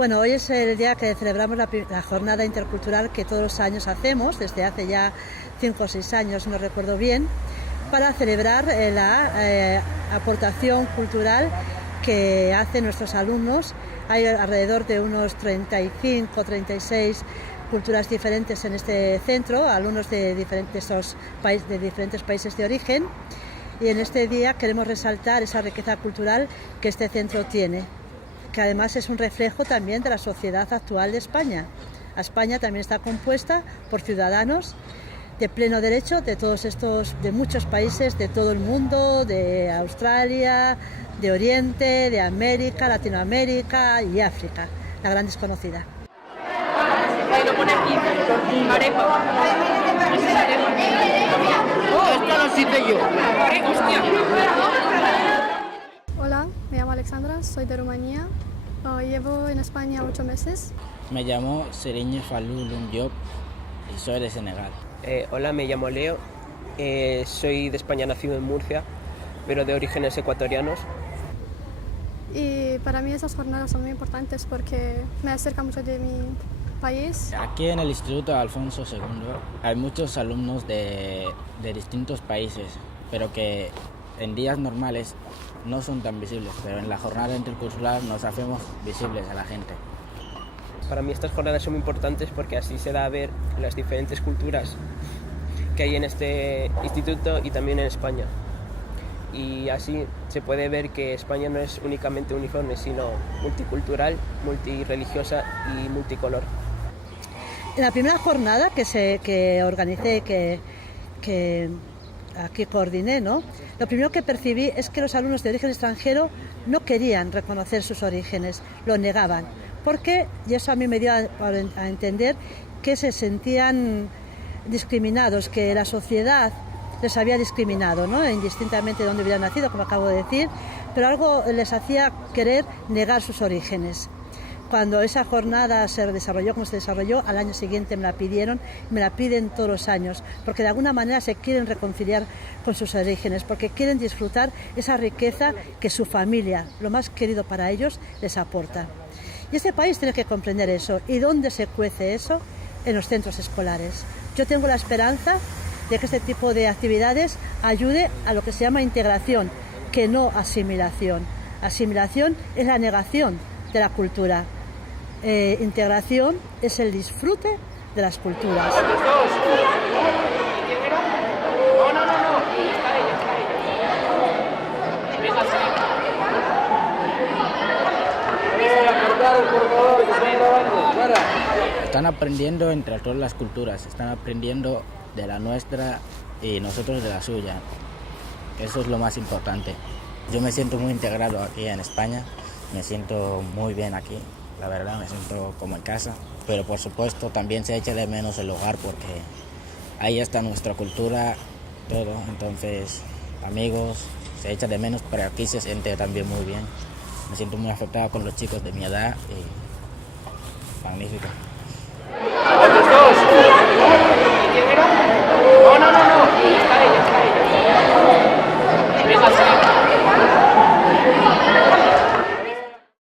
Bueno, hoy es el día que celebramos la jornada intercultural que todos los años hacemos, desde hace ya 5 o 6 años, no recuerdo bien, para celebrar la aportación cultural que hacen nuestros alumnos. Hay alrededor de unos 35 o 36 culturas diferentes en este centro, alumnos de diferentes países de origen, y en este día queremos resaltar esa riqueza cultural que este centro tiene, que además es un reflejo también de la sociedad actual de España. España también está compuesta por ciudadanos de pleno derecho de muchos países de todo el mundo, de Australia, de Oriente, de América, Latinoamérica y África, la gran desconocida. Hola, me llamo Alexandra, soy de Rumanía. Llevo en España 8 meses. Me llamo Serigne Fallou Loum Diop y soy de Senegal. Hola, me llamo Leo, soy de España, nacido en Murcia, pero de orígenes ecuatorianos. Y para mí esas jornadas son muy importantes porque me acercan mucho de mi país. Aquí en el Instituto Alfonso II hay muchos alumnos de distintos países, pero que en días normales no son tan visibles, pero en la jornada intercultural nos hacemos visibles a la gente. Para mí estas jornadas son muy importantes porque así se da a ver las diferentes culturas que hay en este instituto y también en España. Y así se puede ver que España no es únicamente uniforme, sino multicultural, multirreligiosa y multicolor. En la primera jornada que organicé, que aquí coordiné, ¿no? Lo primero que percibí es que los alumnos de origen extranjero no querían reconocer sus orígenes, lo negaban, porque, y eso a mí me dio a entender que se sentían discriminados, que la sociedad les había discriminado, ¿no? Indistintamente de dónde hubieran nacido, como acabo de decir, pero algo les hacía querer negar sus orígenes. Cuando esa jornada se desarrolló como se desarrolló, al año siguiente me la pidieron, me la piden todos los años, porque de alguna manera se quieren reconciliar con sus orígenes, porque quieren disfrutar esa riqueza que su familia, lo más querido para ellos, les aporta. Y este país tiene que comprender eso. ¿Y dónde se cuece eso? En los centros escolares. Yo tengo la esperanza de que este tipo de actividades ayude a lo que se llama integración, que no asimilación. Asimilación es la negación de la cultura. Integración es el disfrute de las culturas. Están aprendiendo entre todas las culturas, están aprendiendo de la nuestra y nosotros de la suya. Eso es lo más importante. Yo me siento muy integrado aquí en España, me siento muy bien aquí, la verdad, me siento como en casa, pero por supuesto también se echa de menos el hogar porque ahí está nuestra cultura, todo, entonces amigos, se echa de menos, pero aquí se siente también muy bien. Me siento muy afectado con los chicos de mi edad y magnífico.